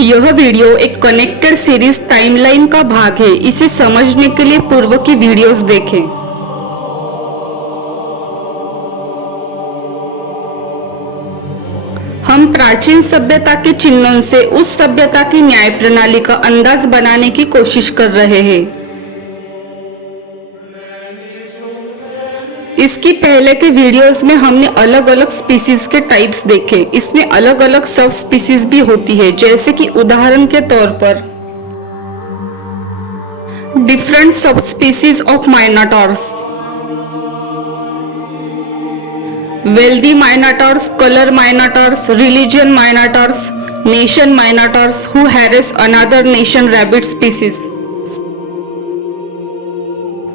यह वीडियो एक connected series timeline का भाग है। इसे समझने के लिए पूर्व की वीडियोस देखें। हम प्राचीन सभ्यता के चिन्हों से उस सभ्यता की न्याय प्रणाली का अंदाज बनाने की कोशिश कर रहे हैं। इसकी पहले के वीडियोस में हमने अलग अलग स्पीसीज के टाइप्स देखे। इसमें अलग अलग सब स्पीसीज भी होती है, जैसे कि उदाहरण के तौर पर डिफरेंट सब species of minotaurs, wealthy minotaurs, colour minotaurs, religion minotaurs, nation minotaurs who harass another nation rabbit species.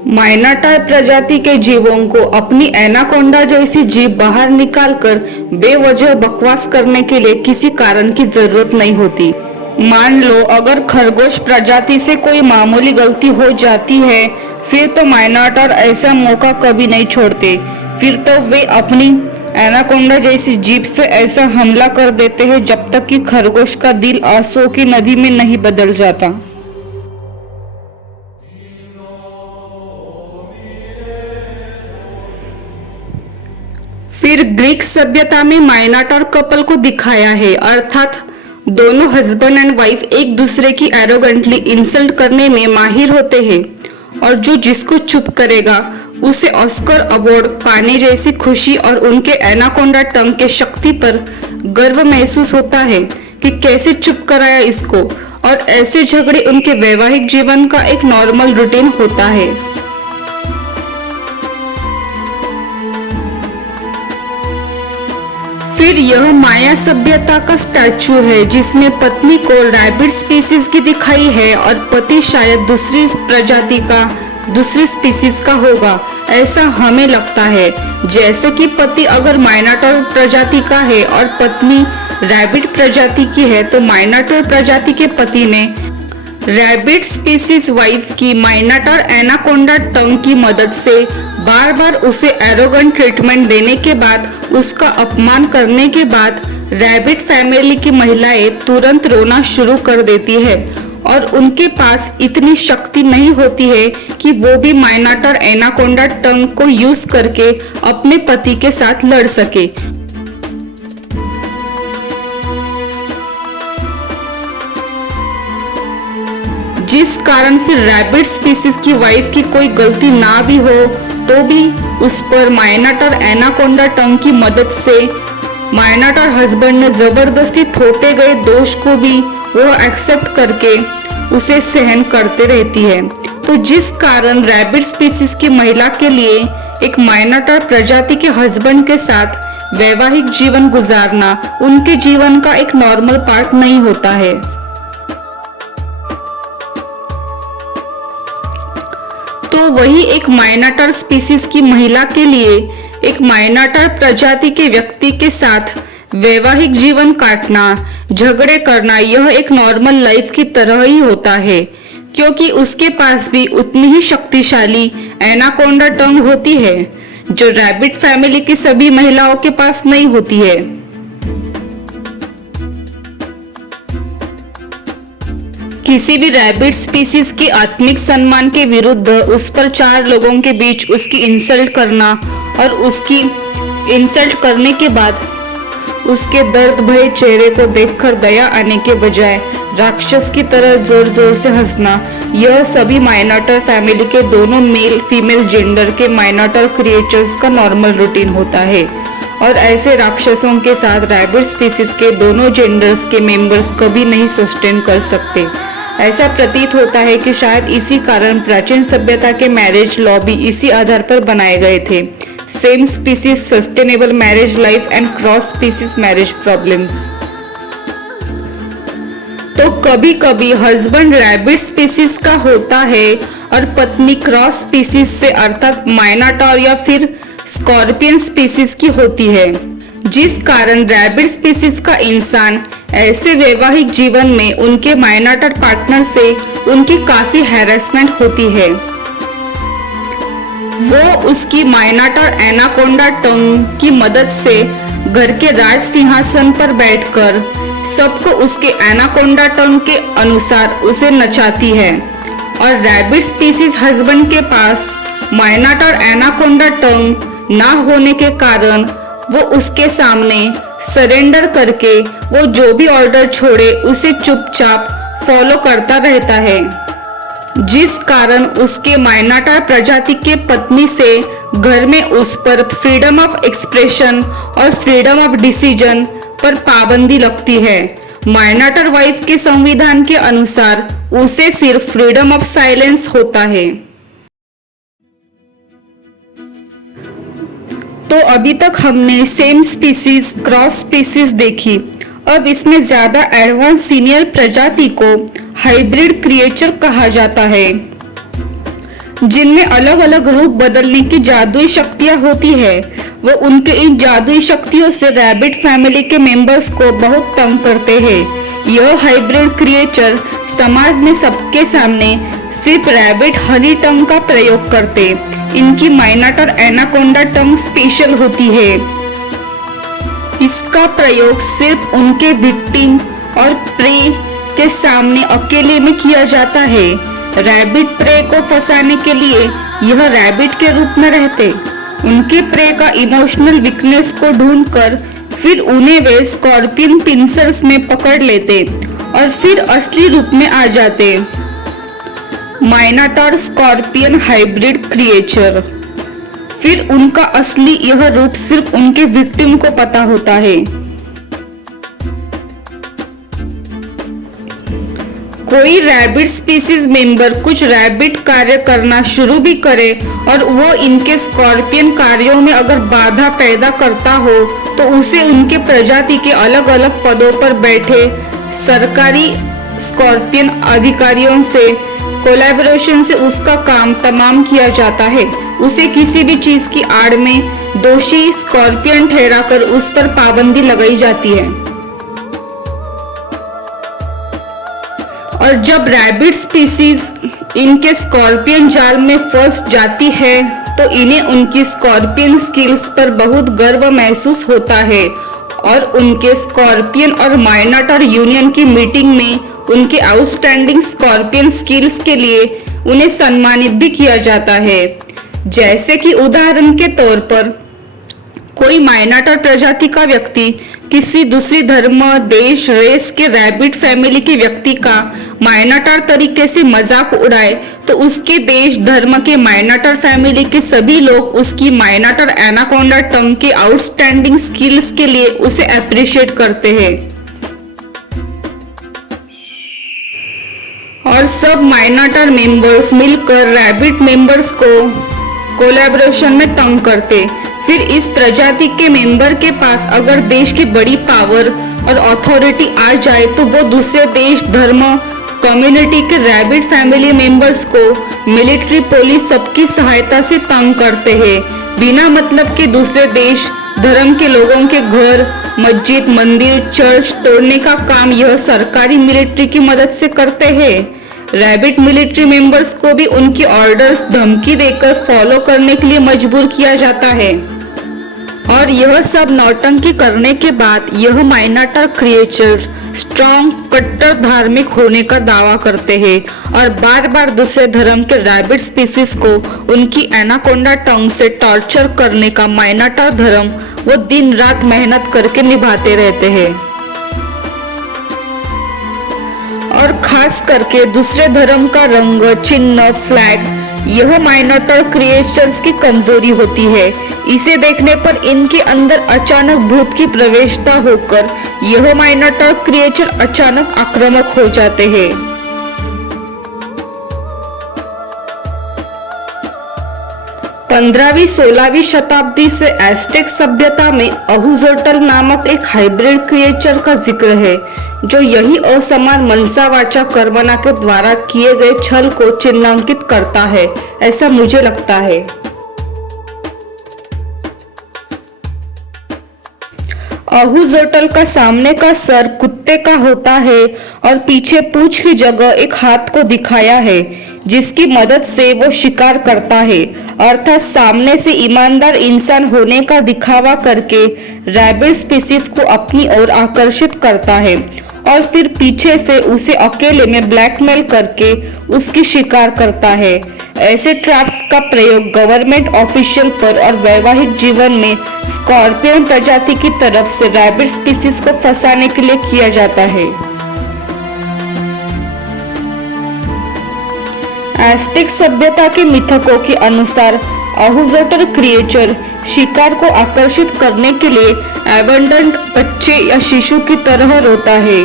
Minotaur प्रजाति के जीवों को अपनी एनाकोंडा जैसी जीभ बाहर निकालकर बेवजह बकवास करने के लिए किसी कारण की जरूरत नहीं होती। मान लो अगर खरगोश प्रजाति से कोई मामूली गलती हो जाती है, फिर तो माइनाटार ऐसा मौका कभी नहीं छोड़ते। फिर तो वे अपनी एनाकोंडा जैसी जीभ से ऐसा हमला कर देते हैं जब तक कि खरगोश का दिल आंसुओं की नदी में नहीं बदल जाता। फिर ग्रीक सभ्यता में माइनाटार कपल को दिखाया है, अर्थात दोनों हस्बैंड एंड वाइफ एक दूसरे की एरोगेंटली इंसल्ट करने में माहिर होते हैं, और जो जिसको चुप करेगा उसे ऑस्कर अवार्ड पाने जैसी खुशी और उनके एनाकोंडा टंग के शक्ति पर गर्व महसूस होता है कि कैसे चुप कराया इसको। और ऐसे झगड़े उनके वैवाहिक जीवन का एक नॉर्मल रूटीन होता है। फिर यह माया सभ्यता का स्टैचू है, जिसमें पत्नी को रैबिट स्पीसीज की दिखाई है और पति शायद दूसरी प्रजाति का दूसरी स्पीसीज का होगा, ऐसा हमें लगता है। जैसे कि पति अगर माइनाटोर प्रजाति का है और पत्नी रैबिट प्रजाति की है, तो माइनाटोर प्रजाति के पति ने रैबिट स्पीसीज वाइफ की माइनाटार एनाकोंडा टंग की मदद से बार बार उसे एरोगेंट ट्रीटमेंट देने के बाद, उसका अपमान करने के बाद रैबिट फैमिली की महिलाएं तुरंत रोना शुरू कर देती है, और उनके पास इतनी शक्ति नहीं होती है कि वो भी माइनाटार एनाकोंडा टंग को यूज करके अपने पति के साथ लड़ सके। जिस कारण फिर रैबिट स्पीसीज की वाइफ की कोई गलती ना भी हो तो भी उस पर माइनाटार एनाकोंडा टंग की मदद से माइनाटार हस्बैंड ने जबरदस्ती थोपे गए दोष को भी वो एक्सेप्ट करके उसे सहन करते रहती है। तो जिस कारण रैबिट स्पीसीज की महिला के लिए एक माइनाटार प्रजाति के हस्बैंड के साथ वैवाहिक जीवन गुजारना उनके जीवन का एक नॉर्मल पार्ट नहीं होता है। तो वही एक माइनाटार स्पीसीज की महिला के लिए एक माइनाटार प्रजाति के व्यक्ति के साथ वैवाहिक जीवन काटना, झगड़े करना, यह एक नॉर्मल लाइफ की तरह ही होता है, क्योंकि उसके पास भी उतनी ही शक्तिशाली एनाकोंडा टंग होती है जो रैबिट फैमिली की सभी महिलाओं के पास नहीं होती है। किसी भी रैबिट स्पीसीज के आत्मिक सम्मान के विरुद्ध उस पर चार लोगों के बीच उसकी इंसल्ट करना और उसकी इंसल्ट करने के बाद उसके दर्द भरे चेहरे को देखकर दया आने के बजाय राक्षस की तरह जोर जोर से हंसना, यह सभी माइनाटार फैमिली के दोनों मेल फीमेल जेंडर के माइनाटार क्रिएचर्स का नॉर्मल रूटीन होता है। और ऐसे राक्षसों के साथ रैबिट स्पीसीज के दोनों जेंडर्स के मेंबर्स कभी नहीं सस्टेन कर सकते। ऐसा प्रतीत होता है कि शायद इसी कारण प्राचीन सभ्यता के मैरिज लॉ भी इसी आधार पर बनाए गए थे। Same species sustainable marriage life and cross species marriage problems. तो कभी कभी हस्बैंड रैबिट स्पीसीज का होता है और पत्नी क्रॉस स्पीसीज से अर्थात माइनाटार या फिर स्कॉर्पियन स्पीसीज की होती है, जिस कारण रैबिट स्पीसीज का इंसान ऐसे वैवाहिक जीवन में उनके माइनाटार पार्टनर से उनकी काफी हैरेसमेंट होती है। वो उसकी माइनाटर एनाकोंडा टंग की मदद से घर के राज सिंहासन पर बैठकर सबको उसके एनाकोंडा टंग के अनुसार उसे नचाती है। और रैबिट स्पीसीज हस्बैंड के पास माइनाटर एनाकोंडा टंग ना होने के कारण वो उसके सामने सरेंडर करके वो जो भी ऑर्डर छोड़े उसे चुपचाप फॉलो करता रहता है, जिस कारण उसके माइनाटर प्रजाति के पत्नी से घर में उस पर फ्रीडम ऑफ एक्सप्रेशन और फ्रीडम ऑफ डिसीजन पर पाबंदी लगती है। माइनाटर वाइफ के संविधान के अनुसार उसे सिर्फ फ्रीडम ऑफ साइलेंस होता है। तो अभी तक हमने सेम स्पीसीज क्रॉस स्पीसीज देखी। अब इसमें ज्यादा एडवांस सीनियर प्रजाति को हाइब्रिड क्रिएचर कहा जाता है, जिनमें अलग अलग रूप बदलने की जादुई शक्तियां होती है। वो उनके इन जादुई शक्तियों से रैबिट फैमिली के मेंबर्स को बहुत तंग करते हैं। यह हाइब्रिड क्रिएचर समाज में सबके सामने सिर्फ रैबिट हनी टंग का प्रयोग करते। इनकी माइनाटर एनाकोंडा टंग स्पेशल होती है। इसका प्रयोग सिर्फ उनके विक्टिम और प्रे के सामने अकेले में किया जाता है। रैबिट प्रे को फंसाने के लिए यह रैबिट के रूप में रहते, उनके प्रे का इमोशनल वीकनेस को ढूंढकर फिर उन्हें वे स्कॉर्पियन पिंसर्स में पकड़ लेते और फिर असली रूप में आ जाते। माइनाटर स्कॉर्पियन हाइब्रिड क्रिएचर। फिर उनका असली यह रूप सिर्फ उनके विक्टिम को पता होता है। कोई रैबिट स्पीसीज मेंबर कुछ रैबिट कार्य करना शुरू भी करे और वो इनके स्कॉर्पियन कार्यों में अगर बाधा पैदा करता हो तो उसे उनके प्रजाति के अलग अलग पदों पर बैठे सरकारी स्कॉर्पियन अधिकारियों से कोलैबोरेशन से उसका काम तमाम किया जाता है। उसे किसी भी चीज की आड़ में दोषी स्कॉर्पियन ठहराकर उस पर पाबंदी लगाई जाती है। और जब रैबिट स्पीसीज इनके स्कॉर्पियन जाल में फंस जाती है तो इन्हें उनकी स्कॉर्पियन स्किल्स पर बहुत गर्व महसूस होता है और उनके स्कॉर्पियन और माइनाटर यूनियन की मीटिंग में उनके आउटस्टैंडिंग स्कॉर्पियन स्किल्स के लिए उन्हें सम्मानित भी किया जाता है। जैसे कि उदाहरण के तौर पर कोई माइनाटर प्रजाति का व्यक्ति किसी दूसरी धर्म, देश, रेस के रैबिट फैमिली के व्यक्ति का माइनाटर तरीके से मजाक उड़ाए तो उसके देश धर्म के माइनाटर फैमिली के सभी लोग उसकी माइनाटर एनाकोंडा टंग के आउटस्टैंडिंग स्किल्स के लिए उसे अप्रिशिएट करते हैं। और सब माइनाटर मेंबर्स मिलकर रैबिट मेंबर्स को कोलैबोरेशन में तंग करते। फिर इस प्रजाति के मेंबर के पास अगर देश की बड़ी पावर और अथॉरिटी आ जाए तो वो दूसरे देश, धर्म, कम्युनिटी के रैबिट फैमिली मेंबर्स को मिलिट्री, पुलिस सबकी सहायता से तंग करते हैं। बिना मतलब के दूसरे देश, धर्म के लोगों के घर, मस्जिद, मंदिर, चर्च तोड़ने का काम यह सरकारी मिलिट्री की मदद से करते हैं। रैबिट मिलिट्री मेंबर्स को भी उनकी ऑर्डर्स धमकी देकर फॉलो करने के लिए मजबूर किया जाता है। और यह सब नौटंकी करने के बाद यह माइनाटर क्रिएचर स्ट्रॉन्ग, कट्टर धार्मिक होने का दावा करते हैं और बार बार दूसरे धर्म के रैबिट स्पीसीज को उनकी एनाकोंडा टंग से टॉर्चर करने का माइनाटर धर्म वो दिन रात मेहनत करके निभाते रहते हैं। और खास करके दूसरे धर्म का रंग, चिन्ह, फ्लैग यह माइनाटर क्रिएचर्स की कमजोरी होती है। इसे देखने पर इनके अंदर अचानक भूत की प्रवेशता होकर यह माइनाटर क्रिएचर अचानक आक्रामक हो जाते हैं। पंद्रहवीं 16वीं शताब्दी से एस्टेक सभ्यता में अहुजोटल नामक एक हाइब्रिड क्रिएचर का जिक्र है जो यही असमान मनसावाचा कर्मणा के द्वारा किए गए छल को चिन्हांकित करता है, ऐसा मुझे लगता है। अहुजोटल का सामने का सर कुत्ते का होता है और पीछे पूंछ की जगह एक हाथ को दिखाया है। जिसकी मदद से वो शिकार करता है। अर्थात सामने से ईमानदार इंसान होने का दिखावा करके रैबिट स्पीसीज को अपनी ओर आकर्षित करता है और फिर पीछे से उसे अकेले में ब्लैकमेल करके उसकी शिकार करता है। ऐसे ट्रैप्स का प्रयोग गवर्नमेंट ऑफिशियल पर और वैवाहिक जीवन में स्कॉर्पियन प्रजाति की तरफ से रैबिट स्पीसीज को फंसाने के लिए किया जाता है। एज़टेक सभ्यता के मिथकों के अनुसार अहुज़ोटल क्रिएचर शिकार को आकर्षित करने के लिए एबंडंट बच्चे या शिशु की तरह रोता है।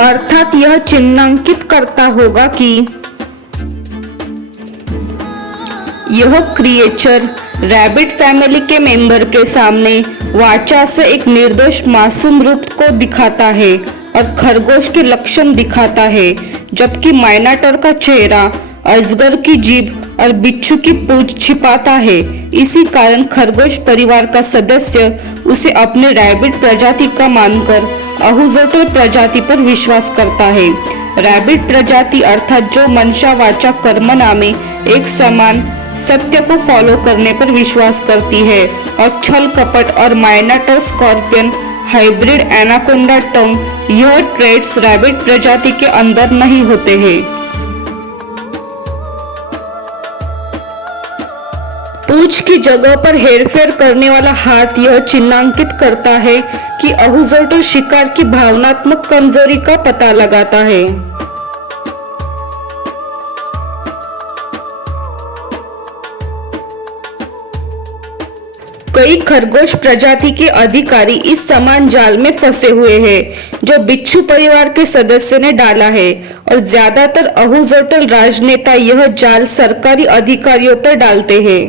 अर्थात यह चिन्हांकित करता होगा कि यह क्रिएचर रैबिट फैमिली के मेंबर के सामने वाचा से एक निर्दोष मासूम रूप को दिखाता है और खरगोश के लक्षण दिखाता है, जबकि माइनाटर का चेहरा अजगर की जीभ और बिच्छू की पूंछ छिपाता है। इसी कारण खरगोश परिवार का सदस्य उसे अपने रैबिट प्रजाति का मानकर अहुज़ोटल प्रजाति पर विश्वास करता है। रैबिट प्रजाति अर्थात जो मनसा वाचा कर्मणा में एक समान सत्य को फॉलो करने पर विश्वास करती है और छल कपट और माइनाटर स्कॉर्पियन हाइब्रिड एनाकोंडा टंग यह ट्रेड्स रैबिट प्रजाति के अंदर नहीं होते हैं। पूंछ की जगह पर हेरफेर करने वाला हाथ यह चिन्हांकित करता है कि अहुज़ोटल शिकार की भावनात्मक कमजोरी का पता लगाता है। कई खरगोश प्रजाति के अधिकारी इस समान जाल में फंसे हुए हैं जो बिच्छू परिवार के सदस्य ने डाला है और ज्यादातर अहुज़ोटल राजनेता यह जाल सरकारी अधिकारियों पर डालते हैं।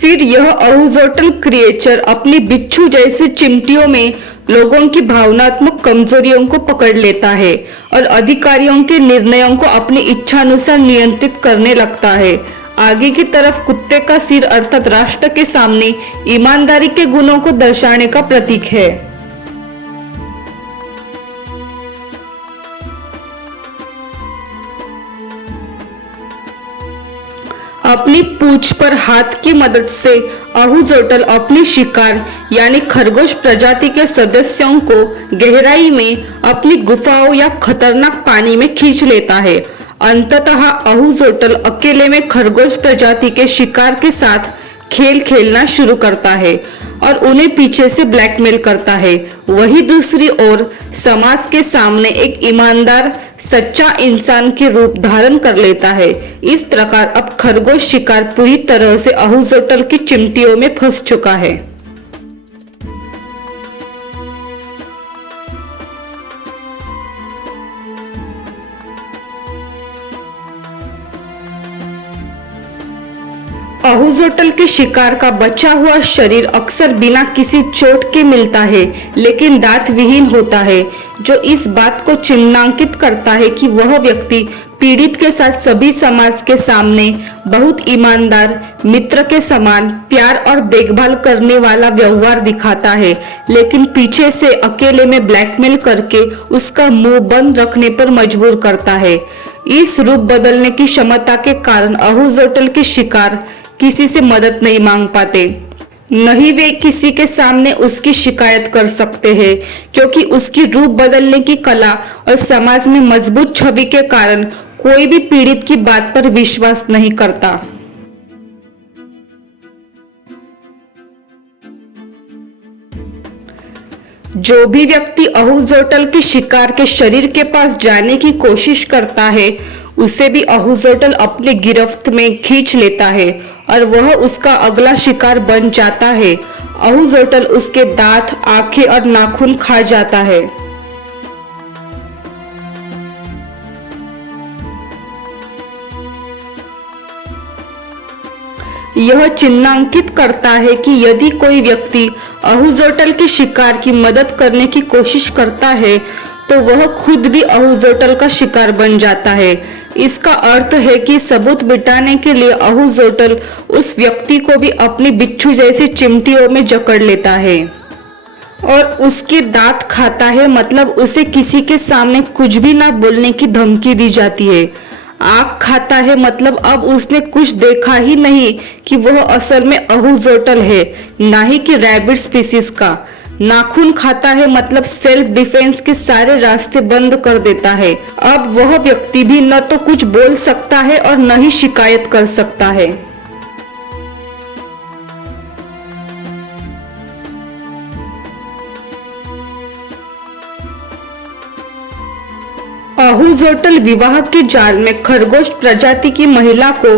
फिर यह अहुज़ोटल क्रिएचर अपनी बिच्छू जैसी चिमटियों में लोगों की भावनात्मक कमजोरियों को पकड़ लेता है और अधिकारियों के निर्णयों को अपनी इच्छानुसार नियंत्रित करने लगता है। आगे की तरफ कुत्ते का सिर अर्थात राष्ट्र के सामने ईमानदारी के गुणों को दर्शाने का प्रतीक है। अपनी पूंछ पर हाथ की मदद से अहुज़ोटल अपनी शिकार यानी खरगोश प्रजाति के सदस्यों को गहराई में अपनी गुफाओं या खतरनाक पानी में खींच लेता है। अंततः अहुज़ोटल अकेले में खरगोश प्रजाति के शिकार के साथ खेल खेलना शुरू करता है और उन्हें पीछे से ब्लैकमेल करता है। वही दूसरी ओर समाज के सामने एक ईमानदार सच्चा इंसान के रूप धारण कर लेता है। इस प्रकार अब खरगोश शिकार पूरी तरह से अहुज़ोटल की चिमटियों में फंस चुका है। अहुज़ोटल के शिकार का बचा हुआ शरीर अक्सर बिना किसी चोट के मिलता है, लेकिन दांत विहीन होता है, जो इस बात को चिन्हांकित करता है कि वह व्यक्ति पीड़ित के साथ सभी समाज के सामने बहुत ईमानदार मित्र के समान प्यार और देखभाल करने वाला व्यवहार दिखाता है, लेकिन पीछे से अकेले में ब्लैकमेल करके उसका मुंह बंद रखने पर मजबूर करता है। इस रूप बदलने की क्षमता के कारण अहुज़ोटल के शिकार किसी से मदद नहीं मांग पाते, नहीं वे किसी के सामने उसकी शिकायत कर सकते हैं, क्योंकि उसकी रूप बदलने की कला और समाज में मजबूत छवि के कारण कोई भी पीड़ित की बात पर विश्वास नहीं करता। जो भी व्यक्ति अहुज़ोटल के शिकार के शरीर के पास जाने की कोशिश करता है, उसे भी अहुज़ोटल अपने गिरफ्त में खींच लेता है और वह उसका अगला शिकार बन जाता है। अहुज़ोटल उसके दांत, आंखें और नाखून खा जाता है। यह चिन्हांकित करता है कि यदि कोई व्यक्ति अहुज़ोटल के शिकार की मदद करने की कोशिश करता है तो वह खुद भी अहुज़ोटल का शिकार बन जाता है। इसका अर्थ है कि सबूत मिटाने के लिए अहुजोटल उस व्यक्ति को भी अपनी बिच्छू जैसी चिमटियों में जकड़ लेता है और उसके दांत खाता है, मतलब उसे किसी के सामने कुछ भी ना बोलने की धमकी दी जाती है। आँख खाता है, मतलब अब उसने कुछ देखा ही नहीं कि वह असल में अहुजोटल है, ना ही कि रैबिट स्पीसीज का। नाखून खाता है, मतलब सेल्फ डिफेंस के सारे रास्ते बंद कर देता है। अब वह व्यक्ति भी न तो कुछ बोल सकता है और न ही शिकायत कर सकता है। अहुजोटल विवाह के जाल में खरगोश प्रजाति की महिला को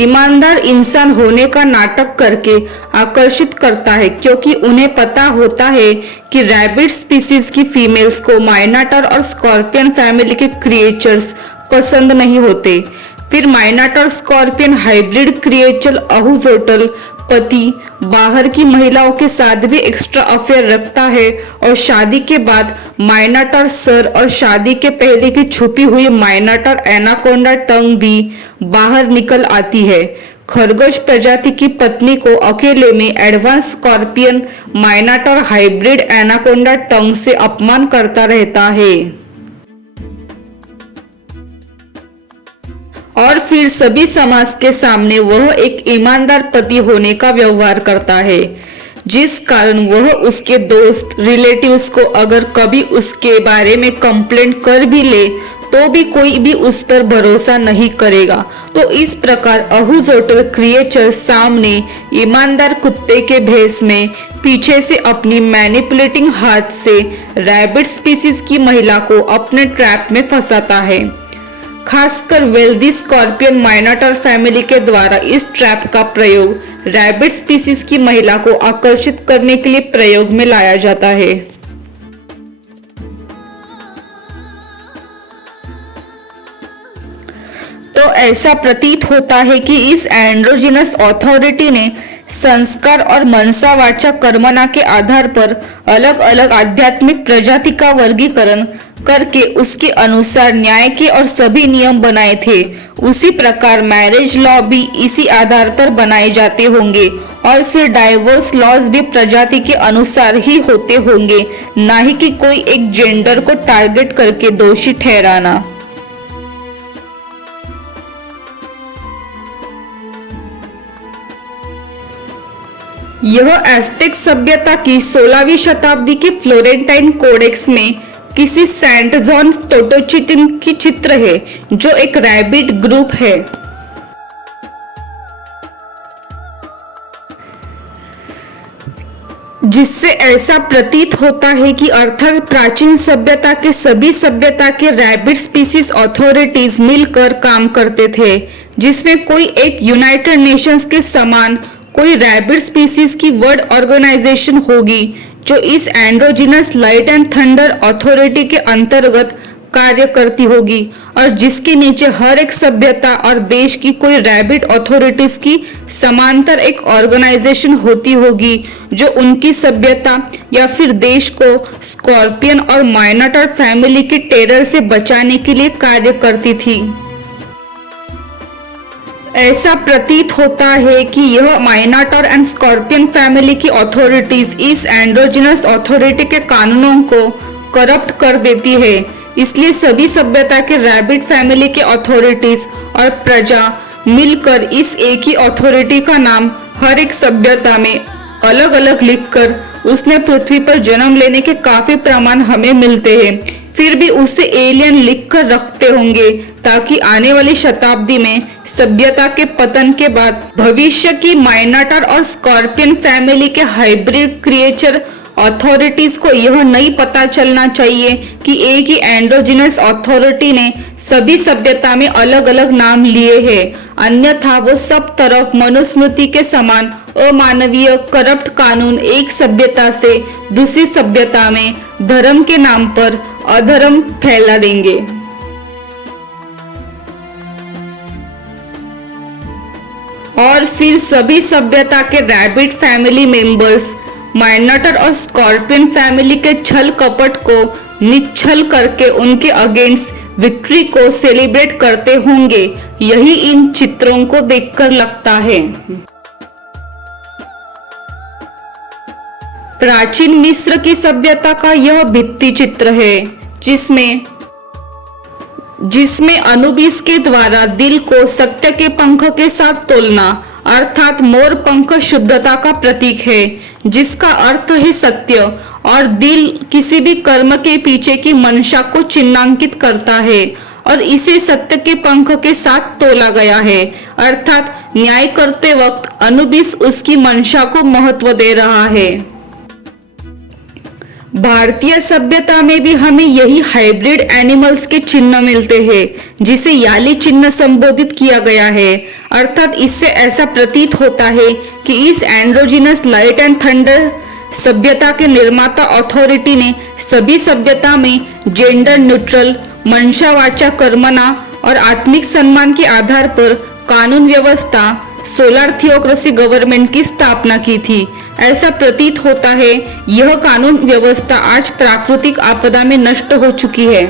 ईमानदार इंसान होने का नाटक करके आकर्षित करता है, क्योंकि उन्हें पता होता है कि रैबिट स्पीसीज की फीमेल्स को माइनाटर और स्कॉर्पियन फैमिली के क्रिएचर्स पसंद नहीं होते। फिर माइनाटर स्कॉर्पियन हाइब्रिड क्रिएचर अहुजोटल पति बाहर की महिलाओं के साथ भी एक्स्ट्रा अफेयर रखता है और शादी के बाद माइनाटर सर और शादी के पहले की छुपी हुई माइनाटर एनाकोंडा टंग भी बाहर निकल आती है। खरगोश प्रजाति की पत्नी को अकेले में एडवांस स्कॉर्पियन माइनाटर हाइब्रिड एनाकोंडा टंग से अपमान करता रहता है और फिर सभी समाज के सामने वह एक ईमानदार पति होने का व्यवहार करता है, जिस कारण वह उसके दोस्त रिलेटिव्स को अगर कभी उसके बारे में कंप्लेंट कर भी ले तो भी कोई भी उस पर भरोसा नहीं करेगा। तो इस प्रकार अहुजोटल क्रिएचर सामने ईमानदार कुत्ते के भेष में पीछे से अपनी मैनिपुलेटिंग हाथ से रैबिट स्पीसीज की महिला को अपने ट्रैप में फंसाता है। खासकर वेल्दी स्कॉर्पियन माइनाटर फैमिली के द्वारा इस ट्रैप का प्रयोग रैबिट स्पीसीज की महिला को आकर्षित करने के लिए प्रयोग में लाया जाता है। तो ऐसा प्रतीत होता है कि इस एंड्रोजिनस अथॉरिटी ने संस्कार और मनसावाचा कर्मणा के आधार पर अलग अलग आध्यात्मिक प्रजाति का वर्गीकरण करके उसके अनुसार न्याय के और सभी नियम बनाए थे। उसी प्रकार मैरिज लॉ भी इसी आधार पर बनाए जाते होंगे और फिर डाइवोर्स लॉज भी प्रजाति के अनुसार ही होते होंगे, ना ही कि कोई एक जेंडर को टारगेट करके दोषी ठहराना। यह एस्टेक सभ्यता की 16वीं शताब्दी के फ्लोरेंटाइन कोडेक्स में किसी सेंट जॉन टोटोचिटिन की चित्र है, जो एक रैबिट ग्रुप है। जिससे ऐसा प्रतीत होता है कि अर्थात प्राचीन सभ्यता के सभी सभ्यता के रैबिट स्पीसीज अथॉरिटीज मिलकर काम करते थे, जिसमें कोई एक यूनाइटेड नेशंस के समान कोई रैबिट स्पीसीज की वर्ल्ड ऑर्गेनाइजेशन होगी, जो इस androgynous light and thunder authority के अंतर्गत कार्य करती होगी और जिसके नीचे हर एक सभ्यता और देश की कोई रैबिट अथॉरिटीज की समांतर एक ऑर्गेनाइजेशन होती होगी, जो उनकी सभ्यता या फिर देश को स्कॉर्पियन और माइनाटर फैमिली के टेरर से बचाने के लिए कार्य करती थी। ऐसा प्रतीत होता है कि यह माइनाटर एंड स्कॉर्पियन फैमिली की अथॉरिटीज इस एंड्रोजिनस अथॉरिटी के कानूनों को करप्ट कर देती है। इसलिए सभी सभ्यता के रैबिट फैमिली के अथॉरिटीज और प्रजा मिलकर इस एक ही अथॉरिटी का नाम हर एक सभ्यता में अलग अलग लिखकर उसने पृथ्वी पर जन्म लेने के काफी प्रमाण हमें मिलते हैं। फिर भी उसे एलियन लिखकर रखते होंगे ताकि आने वाली शताब्दी में सभ्यता के पतन के बाद भविष्य की माइनाटर और स्कॉर्पियन फैमिली के हाइब्रिड क्रिएचर अथॉरिटीज को यह नहीं पता चलना चाहिए कि एक ही एंड्रोजिनस अथॉरिटी ने सभी सभ्यता में अलग अलग नाम लिए हैं, अन्यथा वो सब तरफ मनुस्मृति के समान अमानवीय करप्ट कानून एक सभ्यता से दूसरी सभ्यता में धर्म के नाम पर अधर्म फैला देंगे। और फिर सभी सभ्यता के रैबिट फैमिली मेंबर्स माइनाटर और स्कॉर्पियन फैमिली के छल कपट को निश्छल करके उनके अगेंस्ट विक्ट्री को सेलिब्रेट करते होंगे, यही इन चित्रों को देखकर लगता है। प्राचीन मिस्र की सभ्यता का यह भित्ति चित्र है जिसमें अनुबिस के द्वारा दिल को सत्य के पंख के साथ तोलना, अर्थात मोर पंख शुद्धता का प्रतीक है, जिसका अर्थ है सत्य, और दिल किसी भी कर्म के पीछे की मंशा को चिन्हांकित करता है और इसे सत्य के पंख के साथ तोला गया है, अर्थात न्याय करते वक्त अनुबिस उसकी मंशा को महत्व दे रहा है। भारतीय सभ्यता में भी हमें यही हाइब्रिड एनिमल्स के चिन्ह मिलते हैं, जिसे याली चिन्ह संबोधित किया गया है, अर्थात इससे ऐसा प्रतीत होता है कि इस एंड्रोजिनस लाइट एंड थंडर सभ्यता के निर्माता अथॉरिटी ने सभी सभ्यता में जेंडर न्यूट्रल मंशावाचा कर्मणा और आत्मिक सम्मान के आधार पर कानून व्यवस्था सोलर थियोक्रेसी गवर्नमेंट की स्थापना की थी। ऐसा प्रतीत होता है यह कानून व्यवस्था आज प्राकृतिक आपदा में नष्ट हो चुकी है।